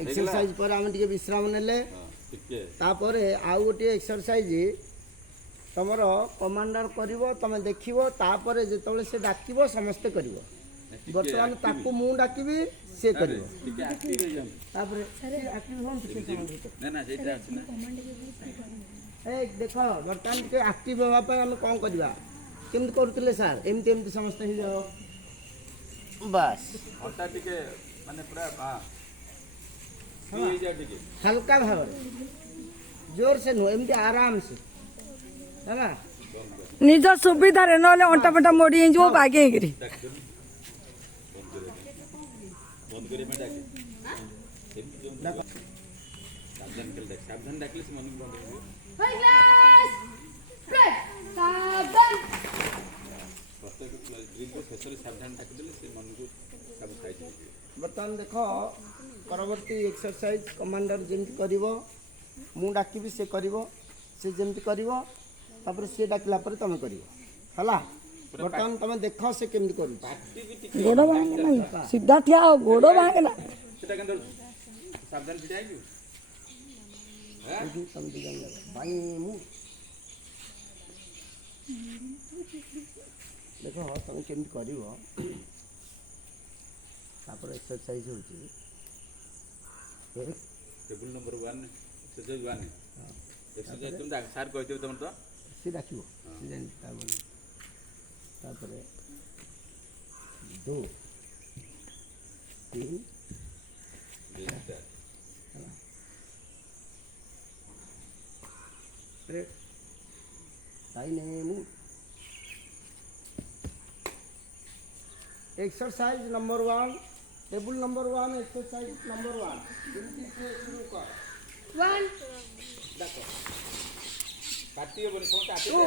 exercise पर आम टे विश्राम नेले तापरे आउ गोटे एक्सरसाइज तुमर कमांडर करिवो तमे देखिवो तापरे जेतबेले से डाकिवो समस्ते करिवो बर्तमान ताकू मु डाकिबी से करिवो तापरे एक्टिव होन ना ना जेटा अछि ना ए देखो बर्तमान के एक्टिव होवा पे हम कोन करबा केम करतले सर एमते एमते समस्ते हो जाओ बस हटा टिके माने पूरा हल्का भाव जोर से नु एमती आराम से है निज सुविधा रे नले अंटा पंटा मोड़ी जो बागे गिरी बंद करे में डाके सावधान कर देख सावधान डाकले से मन बंद कर हाई क्लास ब्रेक सावधान प्रत्येक ड्रिल को शेषरे सावधान डाक देले से मन को सब खाइ छै बर्तमान देखो परवर्ती एक्सरसाइज कमांडर जेमती करिवो मु डाकिबी से करिवो से जेमती करिवो तापर से डाकला पर तमे करिवो हला बर्तमान तमे देखो से केमती करू गोड़ो भांगे ना सीधा ठिया हो गोड़ो भांगे ना सेटा कंदर सावधान बिटाई छु हां तमे दिगन लगा भाई मु देखो तमे केमती करिवो तापर एक्सरसाइज होची टेबल नंबर 1 एक्सरसाइज 1 एक्सरसाइज तुम सर कहते तुम तो से डाकिबो से जानि ताबले तापरे 2 3 4 dynamo exercise number 1 table number 1 exercise number 1 जल्दी से शुरू कर 1 देखो काटिए बोले फोन काटिए 2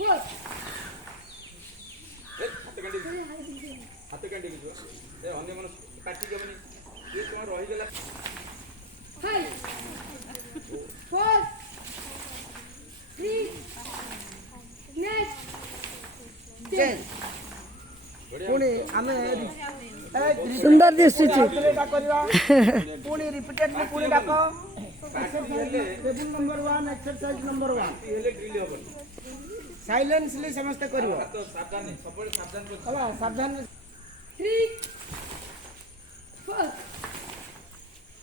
4 ए हाथ काटी जो ए अन्य मन काटी के बनी ये तुम रही गेला 5 4 3 नेक्स्ट 10 पुणी आमे सुंदर दिसुची पुणी रिपीटेडली पुणी डाको टेबल नंबर 1 एक्सरसाइज नंबर 1 हेले ड्रिल होबन साइलेंसली समस्त करिवो तो सावधान सबले सावधान हला सावधान 3 4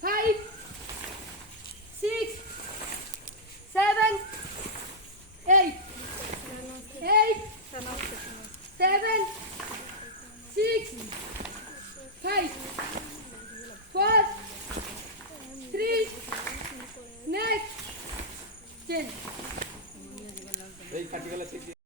5 6 7 8 7 6 5 4 3 next 10 ए काटी गेला ठीक